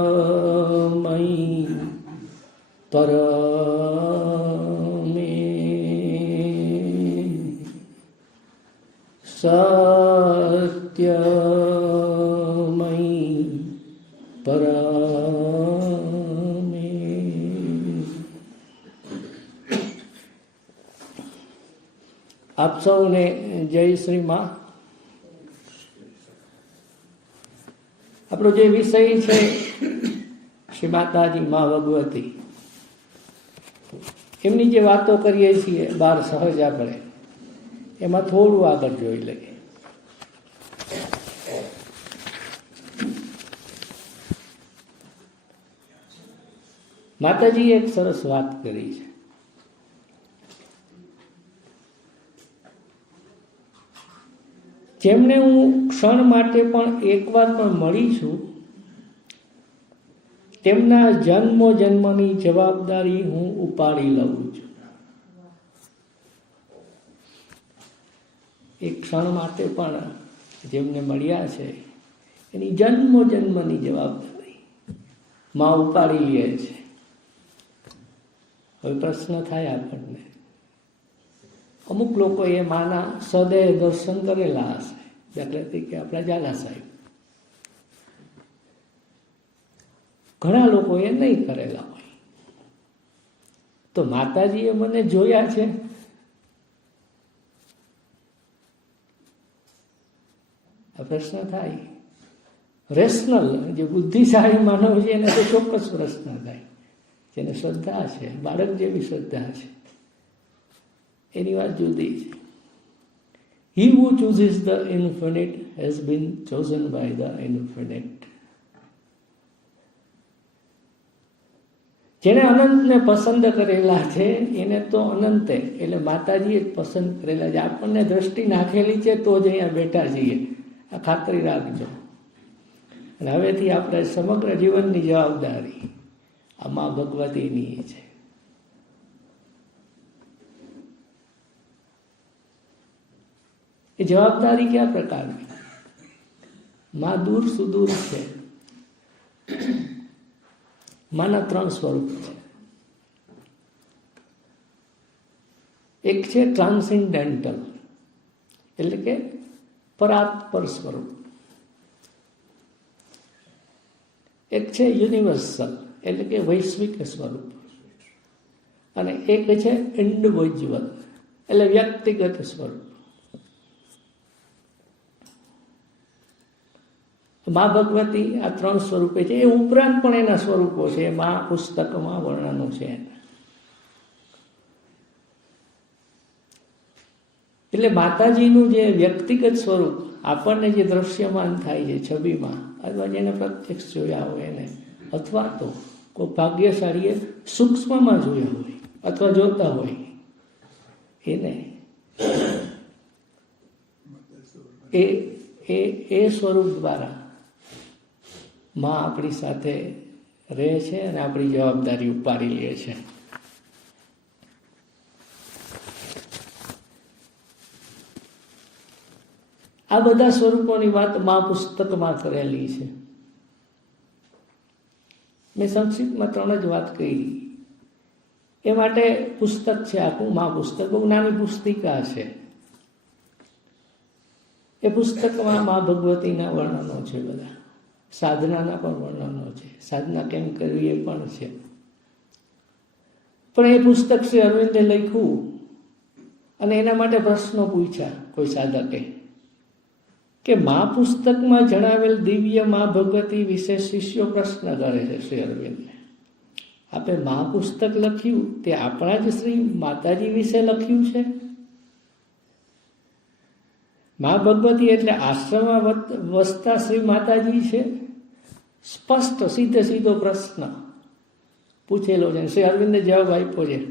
સત્યમયી પરમે સત્યમયી પરમે આપ સૌને જય શ્રી માં આપણો જે વિષય છે, શ્રી માતાજી મા ભગવતી. એમની જે વાતો કરીએ છીએ, બાર સહજ આપણે, એમાં થોડું આગળ જોઈ લઈએ. માતાજીએ એક સરસ વાત કરી છે. જેમને હું ક્ષણ માટે પણ એકવાર પણ મળી છું, તેમના જન્મો જન્મની જવાબદારી હું ઉપાડી લઉં છું. એક ક્ષણ માટે પણ જેમને મળ્યા છે, એની જન્મો જન્મની જવાબદારી માં ઉપાડી લે છે. હવે પ્રશ્ન થાય આપણને? અમુક લોકો એ માના સદૈવ દર્શન કરેલા હશે. દાખલા તરીકે આપણા ઝાલા સાહેબ. ઘણા લોકો એ નહીં કરેલા હોય. તો માતાજીએ મને જોયા છે. પ્રશ્ન થાય. રેશનલ, જે બુદ્ધિશાળી માનવ છે, એને તો ચોક્કસ પ્રશ્ન થાય. જેને શ્રદ્ધા છે, બાળક જેવી શ્રદ્ધા છે. એની વાત જુદી છે. He who chooses the infinite has been chosen by the infinite જેને અનંતને પસંદ કરેલા છે, એને તો અનંતે, એટલે માતાજીએ જ પસંદ કરેલા છે. આપણને દ્રષ્ટિ નાખેલી છે, તો જ અહીંયા બેઠા છીએ. આ ખાતરી રાખજો. અને હવેથી આપણે સમગ્ર જીવનની જવાબદારી આ મા ભગવતીની છે. એ જવાબદારી કયા પ્રકારની? માં દૂર સુદૂર છે. માના ત્રણ સ્વરૂપ છે. એક છે ટ્રાન્સેન્ડેન્ટલ એટલે કે પરાત્પર સ્વરૂપ. એક છે યુનિવર્સલ એટલે કે વૈશ્વિક સ્વરૂપ. અને એક છે ઇન્ડિવિજ્યુઅલ એટલે વ્યક્તિગત સ્વરૂપ. મા ભગવતી આ ત્રણ સ્વરૂપે છે. એ ઉપરાંત પણ એના સ્વરૂપો છે. મા પુસ્તકમાં વર્ણનો છે. એટલે માતાજીનું જે વ્યક્તિગત સ્વરૂપ, આપણને જે દ્રશ્યમાન થાય છે છબીમાં, અથવા જેને પ્રત્યક્ષ જોયા હોય એને, અથવા તો કોઈ ભાગ્યશાળીએ સૂક્ષ્મમાં જોયા હોય, અથવા જોતા હોય, એને એ એ એ સ્વરૂપ દ્વારા માં આપણી સાથે રહે છે અને આપણી જવાબદારી ઉપાડી લે છે. આ બધા સ્વરૂપોની વાત મા પુસ્તકમાં કરેલી છે. મેં સંક્ષિપ્તમાં ત્રણ જ વાત કરી. એ માટે પુસ્તક છે આખું. મા પુસ્તક. બહુ નાની પુસ્તિકા છે. એ પુસ્તકમાં મા ભગવતીના વર્ણનો છે બધા. સાધનાના પણ વર્ણનો છે. સાધના કેમ કરવી એ પણ છે. પણ એ પુસ્તક શ્રી અરવિંદે લખ્યું અને એના માટે પ્રશ્નો પૂછ્યા કોઈ સાધકે કે મા પુસ્તકમાં જણાવેલ દિવ્ય મા ભગવતી વિશે શિષ્યો પ્રશ્ન કરે છે શ્રી અરવિંદને આપે મા પુસ્તક લખ્યું તે આપણા જ શ્રી માતાજી વિશે લખ્યું છે? મા ભગવતી એટલે આશ્રમમાં વસતા શ્રી માતાજી છે? સ્પષ્ટ, સીધે સીધો પ્રશ્ન. પૂછેલો છે. શ્રી અરવિંદે જવાબ આપ્યો છે.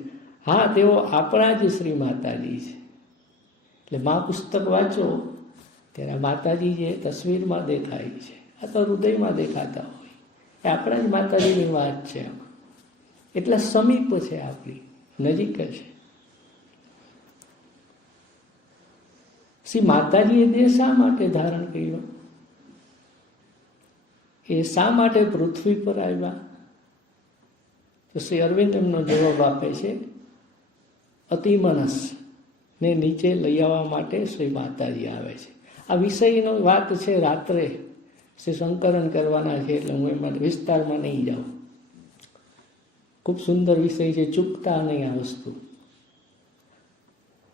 હા, તેઓ આપણા જ શ્રી માતાજી છે. એટલે મા પુસ્તક વાંચો, ત્યારે માતાજી જે તસવીરમાં દેખાય છે. અથવા હૃદયમાં દેખાતા હોય. એ આપણા જ માતાજીની વાત છે એટલે સમીપ છે આપણી. નજીક છે. શ્રી માતાજીએ દેહ શા માટે ધારણ કર્યો? એ શા માટે પૃથ્વી પર આવ્યા? તો શ્રી અરવિંદ એમનો જવાબ આપે છે અતિમનસ ને નીચે લઈ આવવા માટે શ્રી માતાજી આવે છે. આ વિષયનો વાત છે રાત્રે. શ્રી સંકરણ કરવાના છે એટલે હું એમાં વિસ્તારમાં નહીં જાઉં. ખૂબ સુંદર વિષય છે, ચૂકતા નહીં આ વસ્તુ.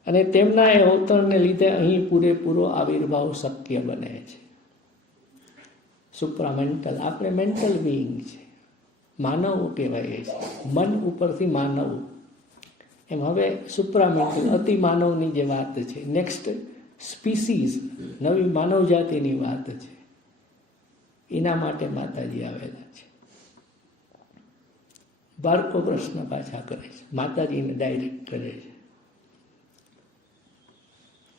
અને તેમના એ અવતરણને લીધે અહીં પૂરેપૂરો આવિર્ભાવ શક્ય બને છે. સુપ્રામેન્ટલ આપણે મેન્ટલ બિઈંગ છે. માનવ કહેવાય છે. મન ઉપરથી માનવ. એમ હવે સુપ્રામેન્ટલ અતિ માનવની જે વાત છે. નેક્સ્ટ સ્પીસીસ નવી માનવ જાતિની વાત છે. એના માટે માતાજી આવેલા છે. બાળકો પ્રશ્ન પાછા કરે છે. માતાજીને ડાયરેક્ટ કરે છે.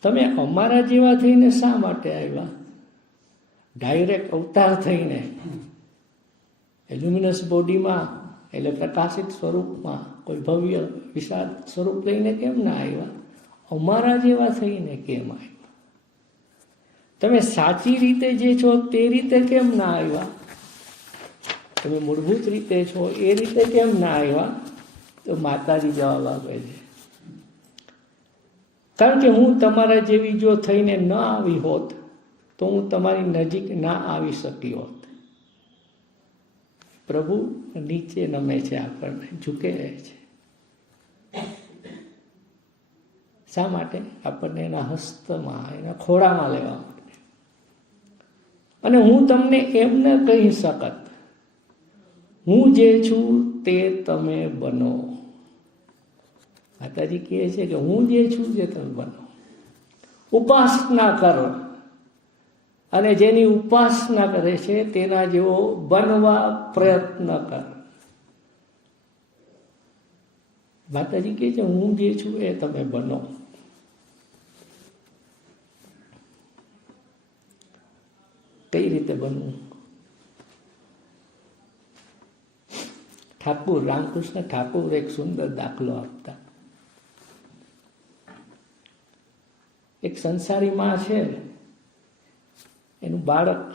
તમે અમારા જેવા થઈને શા માટે આવ્યા? ડાયરેક્ટ અવતાર થઈને. એલ્યુમિનસ બોડીમાં એટલે પ્રકાશિત સ્વરૂપમાં, કોઈ ભવ્ય વિશાળ સ્વરૂપ લઈને કેમ ના આવ્યા? અમારા જેવા થઈને કેમ આવ્યા? તમે સાચી રીતે જે છો તે રીતે કેમ ના આવ્યા? તમે મૂળભૂત રીતે છો એ રીતે કેમ ના આવ્યા? તો માતાજી જવાબ આપે છે. કારણ કે હું તમારા જેવી જો થઈને ન આવી હોત, તો હું તમારી નજીક ના આવી શકી હોત. પ્રભુ નીચે નમે છે આપણને ઝૂકે રહે છે. શા માટે? આપણને એના હસ્તમાં, એના ખોળામાં લેવા માટે. અને હું તમને એમ ન કહી શકત, હું જે છું તે તમે બનો. માતાજી કહે છે કે હું જે છું જે તમે બનો. ઉપાસના કરો. અને જેની ઉપાસના કરે છે તેના જેવો બનવા પ્રયત્ન કર. માતાજી કહે છે, હું જે છું એ તમે બનો. કઈ રીતે બનવું? ઠાકુર, રામકૃષ્ણ ઠાકુર એક સુંદર દાખલો આપતા. એક સંસારી માં છે એનું બાળક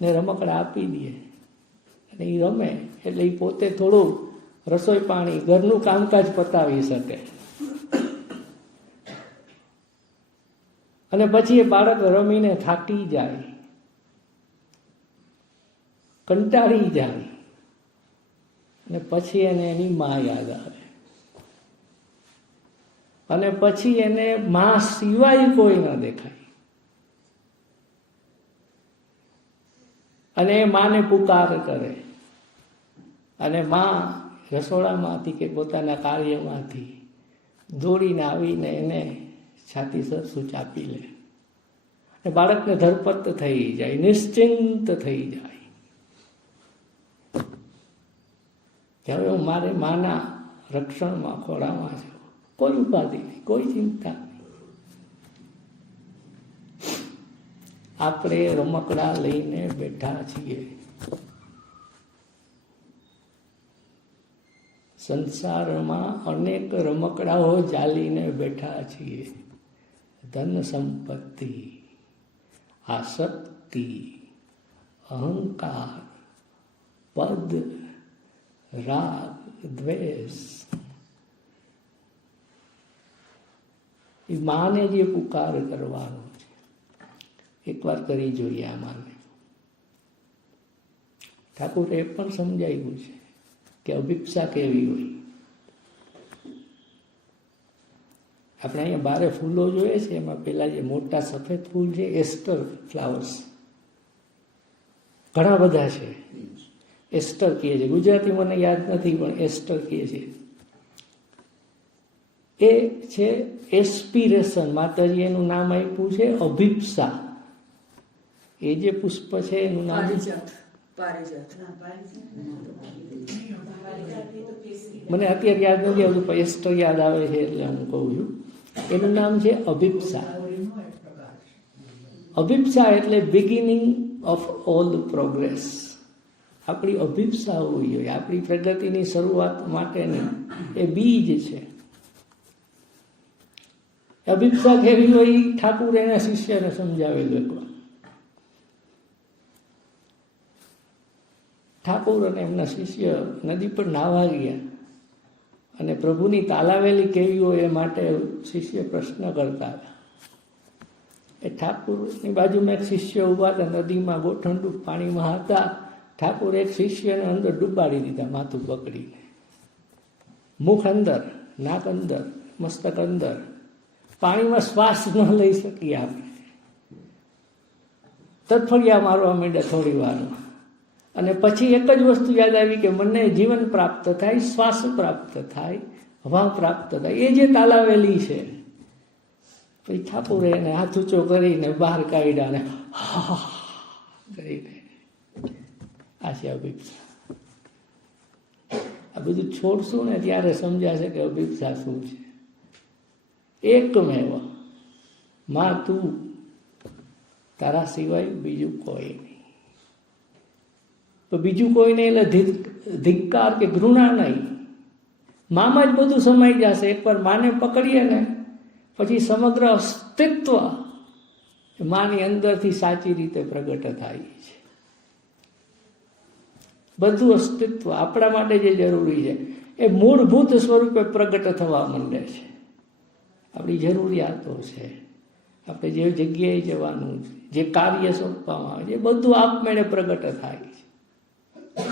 ને રમકડા આપી દે. અને એ રમે, એટલે એ પોતે થોડું રસોઈ પાણી, ઘરનું કામકાજ પતાવી શકે. અને પછી એ બાળક રમીને થાકી જાય, કંટાળી જાય. અને પછી એને એની મા યાદ આવે. અને પછી એને મા સિવાય કોઈ ન દેખાય. અને એ માને પુકાર કરે. અને મા રસોડામાંથી કે પોતાના કાર્યમાંથી દોડીને આવીને એને છાતી સરસું ચાપી લે. અને બાળકને ધરપત થઈ જાય, નિશ્ચિંત થઈ જાય. જ્યારે હું મારે માના રક્ષણમાં ખોળામાં છું. કોઈ ઉપાધિ નહીં કોઈ ચિંતા નહીં આપણે રમકડા લઈને બેઠા છીએ સંસારમાં અનેક રમકડાઓ ચાલીને બેઠા છીએ ધન સંપત્તિ આસક્તિ અહંકાર પદ રાગ દ્વેષ એ માને જે પુકાર કરવાનો છે. એકવાર કરી જોઈએ આ માને ઠાકુરે એ પણ સમજાવ્યું છે કે અભિપ્સા કેવી હોય. આપણે અહીંયા બારે ફૂલો જોઈએ છે એમાં પેલા જે મોટા સફેદ ફૂલ છે એસ્ટર ફ્લાવર્સ. ઘણા બધા છે. એસ્ટર કહે છે. ગુજરાતી મને યાદ નથી પણ એસ્ટર કહે છે. એ છે એસ્પિરેશન. માતાજી એનું નામ આપ્યું છે અભિપ્સા. એ જે પુષ્પ છે એનું નામ? પારિજાત. પારિજાત. મને અત્યારે યાદ નથી આવતું પણ તો યાદ આવે છે એટલે હું કહું છું. એનું નામ છે અભિપ્સા. અભિપ્સા એટલે બિગિનિંગ ઓફ ઓલ પ્રોગ્રેસ આપણી અભિપ્સા હોવી જોઈએ આપણી પ્રગતિની શરૂઆત માટેની. એ બીજ છે. અભિપ્સા કેવી હોય એ ઠાકુર એના શિષ્યને સમજાવેલું એકવાર ઠાકુર અને એમના શિષ્ય નદી પર નાહવા ગયા. અને પ્રભુની તાલાવેલી કેવી હોય એ માટે શિષ્ય પ્રશ્ન કરતા. એ ઠાકુરની બાજુમાં એક શિષ્ય ઊભા હતા, નદીમાં ગોઠણડૂબ પાણીમાં હતા. ઠાકુર એક શિષ્યને અંદર ડૂબાડી દીધા, માથું પકડીને. મુખ અંદર, નાક અંદર, મસ્તક અંદર. પાણીમાં શ્વાસ ન લઈ શકીએ આપણે. તરફડિયા મારવા માંડ્યા થોડી વારમાં અને પછી એક જ વસ્તુ યાદ આવી કે મને જીવન પ્રાપ્ત થાય, શ્વાસ પ્રાપ્ત થાય, હવા પ્રાપ્ત થાય. એ જે તાલાવેલી છે. પછી ઠાકુરે એને હાથ ઊંચો કરીને બહાર કાઢ્યા ને કરીને આ છે અભિપ્સા. આ બધું છોડશું ને ત્યારે સમજાશે કે અભિપ્સા શું છે. એકમેવ. માં તું. તારા સિવાય બીજું કોઈ નહીં. તો બીજું કોઈ નહીં એટલે ધિક- ધિક્કાર કે ઘૃણા નહીં. મામાં જ બધું સમાઈ જશે. એકવાર માને પકડીએ ને, પછી સમગ્ર અસ્તિત્વ માની અંદરથી સાચી રીતે પ્રગટ થાય છે. બધું અસ્તિત્વ આપણા માટે જે જરૂરી છે, એ મૂળભૂત સ્વરૂપે પ્રગટ થવા માંડે છે. આપણી જરૂરિયાતો છે. આપણે જે જગ્યાએ જવાનું છે જે કાર્ય સોંપવામાં આવે છે, એ બધું આપમેળે પ્રગટ થાય છે.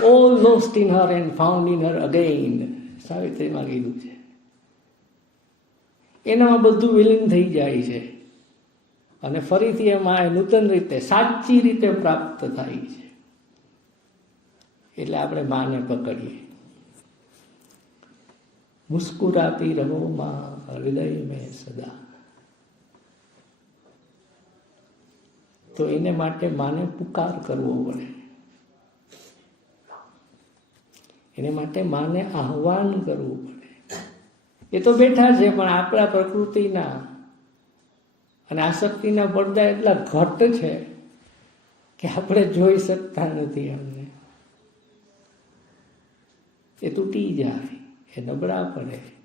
All lost in her and found in her again સાવિત્રીમાં કીધું છે. એનામાં બધું વિલીન થઈ જાય છે. અને ફરીથી એમાં એ નૂતન રીતે, સાચી રીતે પ્રાપ્ત થાય છે. એટલે આપણે માને પકડીએ. મુસ્કુરાતી રહો માં. હૃદય મેં સદા. તો એને માટે માને પુકાર કરવો પડે. એને માટે માને આહવાન કરવું પડે. એ તો બેઠા છે, પણ આપણા પ્રકૃતિના અને આસક્તિના પડદા એટલા ઘટ છે કે આપણે જોઈ શકતા નથી એમને. એ તૂટી જાય, એ નબળા પડે.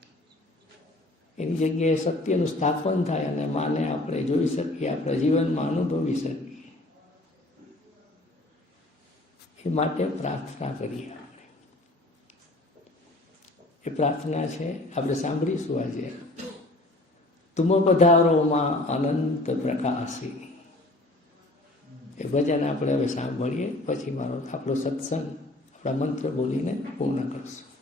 એની જગ્યાએ સત્યનું સ્થાપન થાય અને માને આપણે જોઈ શકીએ, આપણા જીવનમાં અનુભવી શકીએ. એ માટે પ્રાર્થના કરીએ આપણે. એ પ્રાર્થના છે, આપણે સાંભળીશું આજે. તુમ પધારોમાં અનંત પ્રકાશી. એ ભજન આપણે હવે સાંભળીએ, પછી મારો આપણો સત્સંગ, આપણા મંત્ર બોલીને પૂર્ણ કરશું.